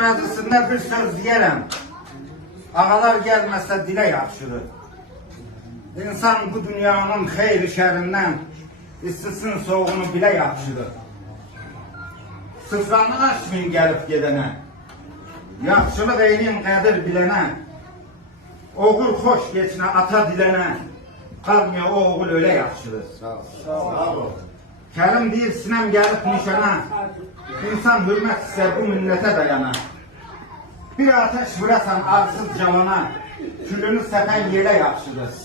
məclisində bir söz deyərəm. Ağalar gəlməsə dilə yaxşıdır. İnsan bu dünyanın xeyri şərindən istisin soğuğunu bilə yaxşıdır. Sıçranı açmayın gəlib gedənə. Yaxşılıq eynin qədir bilənə. Oğul xoş geçinə ata dilənə. Qalmıyor o oğul öyle yaxşıdır. Sağ ol. Kərim deyir sinəm gəlib nişana. İnsan hürmət istər bu millətə dayana. Bir ateş vurasan arsız camana. Külünü səpən yerə yaxşıdır.